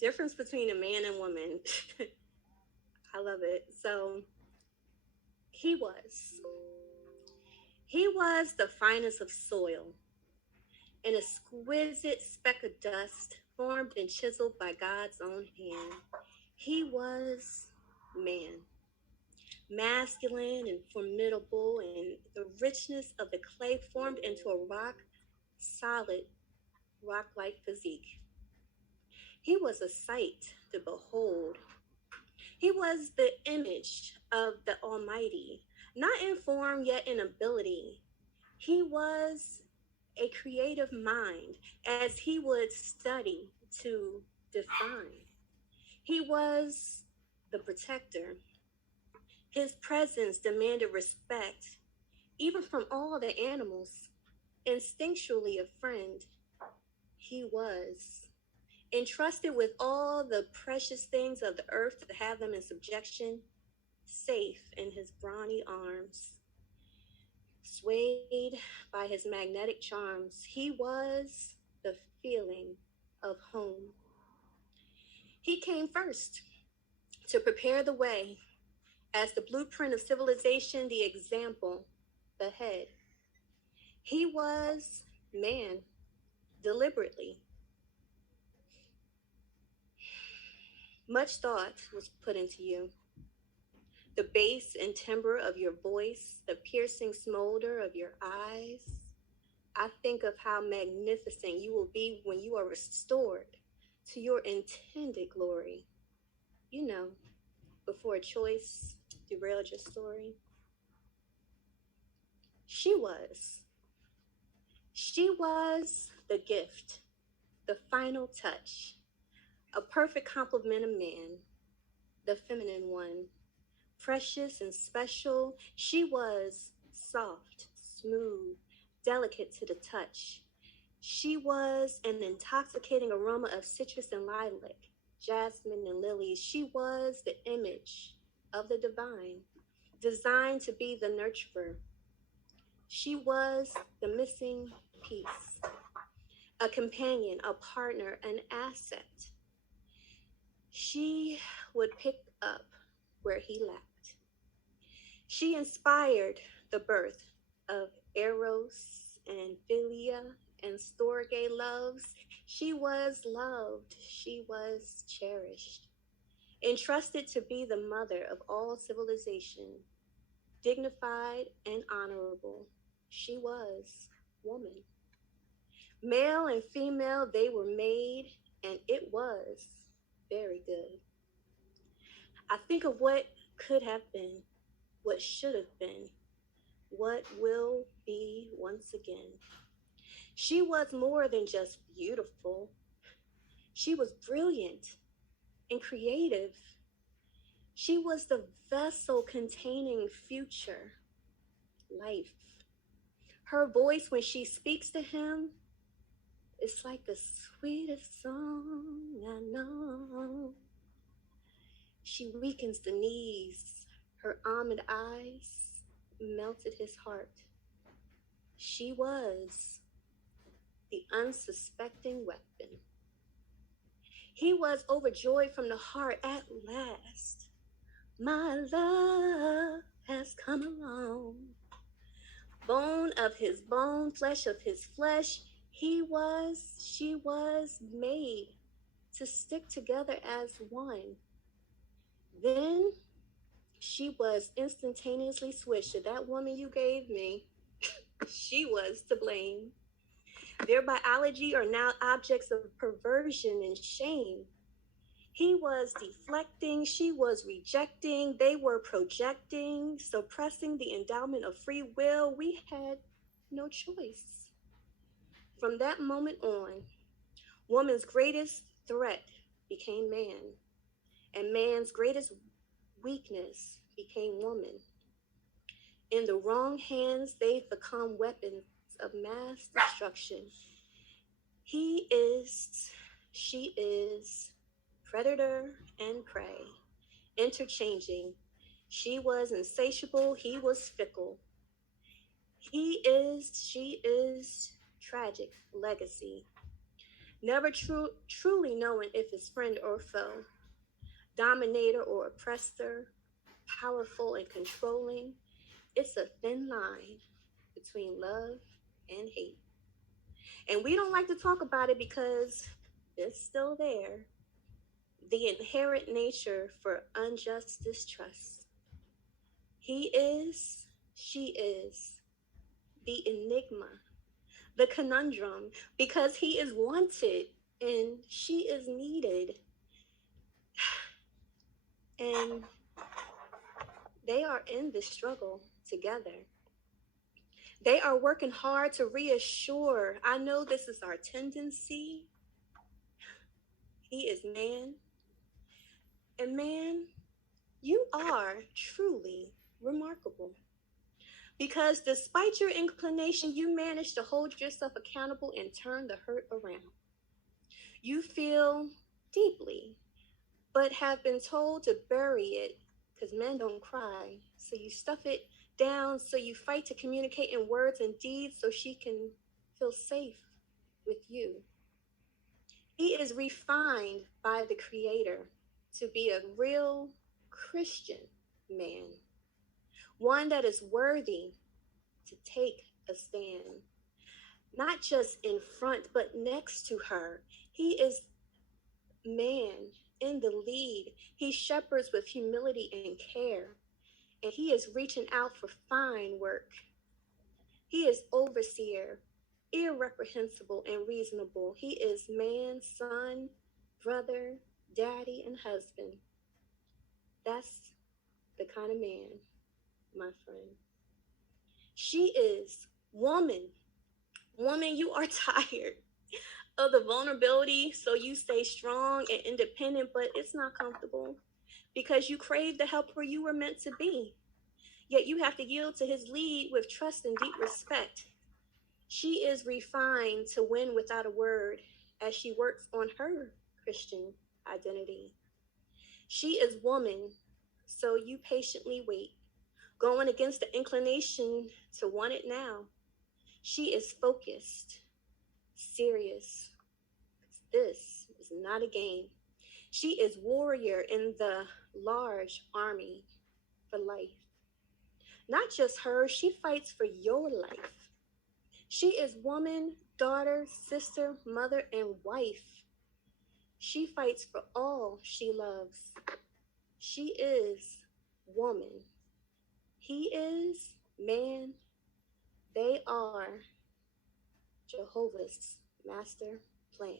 Difference between a man and woman. I love it. So he was. He was the finest of soil, an exquisite speck of dust formed and chiseled by God's own hand. He was man, masculine and formidable, and the richness of the clay formed into a solid, rock like physique. He was a sight to behold. He was the image of the Almighty, not in form yet in ability. He was a creative mind, as he would study to define. He was the protector. His presence demanded respect, even from all the animals. Instinctually a friend, he was. Entrusted with all the precious things of the earth to have them in subjection, safe in his brawny arms. Swayed by his magnetic charms, he was the feeling of home. He came first to prepare the way as the blueprint of civilization, the example, the head. He was man deliberately. Much thought was put into you. The bass and timbre of your voice, the piercing smolder of your eyes. I think of how magnificent you will be when you are restored to your intended glory. You know, before a choice derailed your story. She was. She was the gift, the final touch, a perfect complement of man, the feminine one. Precious and special, she was soft, smooth, delicate to the touch. She was an intoxicating aroma of citrus and lilac, jasmine and lilies. She was the image of the divine, designed to be the nurturer. She was the missing piece, a companion, a partner, an asset. She would pick up where he lacked. She inspired the birth of Eros and Philia and Storge loves. She was loved. She was cherished. Entrusted to be the mother of all civilization, dignified and honorable. She was woman. Male and female, they were made, and it was very good. I think of what could have been, what should have been, what will be once again. She was more than just beautiful. She was brilliant and creative. She was the vessel containing future life. Her voice, when she speaks to him, is like the sweetest song I know. She weakens the knees. Her almond eyes melted his heart. She was the unsuspecting weapon. He was overjoyed from the heart at last. My love has come along. Bone of his bone, flesh of his flesh. She was made to stick together as one. Then she was instantaneously switched to that woman you gave me. She was to blame. Their biology are now objects of perversion and shame. He was deflecting, she was rejecting, they were projecting, suppressing the endowment of free will. We had no choice. From that moment on, woman's greatest threat became man, and man's greatest weakness became woman. In the wrong hands, they've become weapons of mass destruction. He is, she is, predator and prey, interchanging. She was insatiable, he was fickle. He is, she is, tragic legacy. never truly knowing if it's friend or foe, dominator or oppressor, powerful and controlling. It's a thin line between love and hate. And we don't like to talk about it because it's still there. The inherent nature for unjust distrust. He is, she is, the enigma, the conundrum, because he is wanted and she is needed. And they are in this struggle together. They are working hard to reassure. I know this is our tendency. He is man. And man, you are truly remarkable. Because despite your inclination, you manage to hold yourself accountable and turn the hurt around. You feel deeply, but have been told to bury it because men don't cry. So you stuff it down, so you fight to communicate in words and deeds so she can feel safe with you. He is refined by the Creator to be a real Christian man, one that is worthy to take a stand, not just in front, but next to her. He is man in the lead. He shepherds with humility and care, and he is reaching out for fine work. He is overseer, irreprehensible and reasonable. He is man, son, brother, daddy, and husband. That's the kind of man, my friend. She is woman. Woman, you are tired of the vulnerability, so you stay strong and independent, but it's not comfortable because you crave the help where you were meant to be. Yet you have to yield to his lead with trust and deep respect. She is refined to win without a word as she works on her Christian identity. She is woman, so you patiently wait, going against the inclination to want it now. She is focused, serious. This is not a game. She is warrior in the large army for life. Not just her, she fights for your life. She is woman, daughter, sister, mother, and wife. She fights for all she loves. She is woman. He is man. They are Jehovah's master plan.